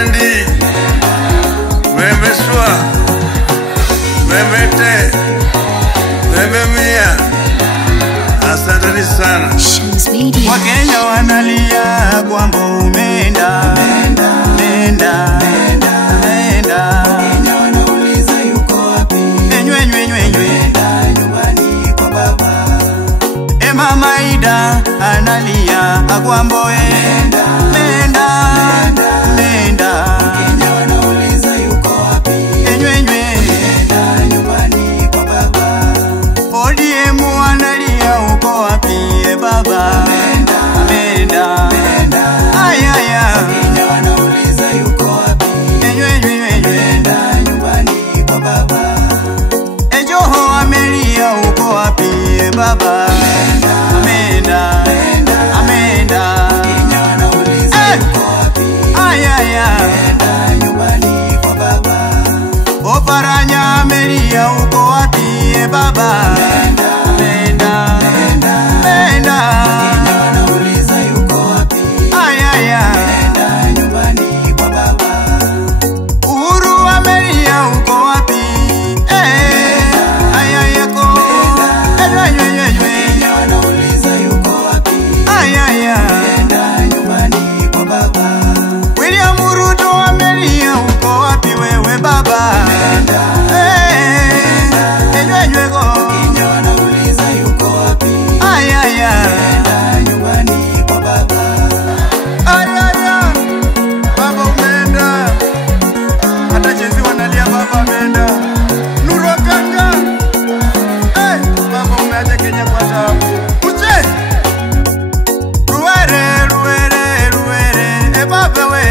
Nandi, Memeswa, Memete, Mememia. Asante sana. Wakenya wanalia kwamba umeenda, nenda. Wakenya wanauliza yuko wapi? Nywe nenda nyumbani kwa baba. Mama Ida analia kwamba nenda. Wakenya wanauliza yuko wapi? Nywe nenda nyumbani kwa baba. ODM analia uko wapi baba? Nenda. Ayaya. Wakenya wanauliza yuko wapi? Nenda nyumbani kwa baba. Joho amelia uko wapi baba? Nenda. Wakenya wanauliza yuko wapi? Ayaya. Nenda nyumbani kwa baba. Oparanya amelia uko wapi baba? Nenda. Wakenya wanauliza yuko wapi? Ayaya. Nenda nyumbani kwa baba. Uhuru amelia uko wapi? Ayaya ko. Wakenya wanauliza yuko wapi? Ayaya. Nenda nyumbani kwa baba. William Ruto amelia uko wapi wewe baba? Nenda. Wakenya wanauliza yuko wapi? Ayaya. Nenda nyumbani kwa baba. Ayaya. Baba umeenda. Hata jinsi wanalia baba ameenda. Nuru Kanga. Baba umeacha Kenya kwa taabu. Uche. Ruere. Baba we.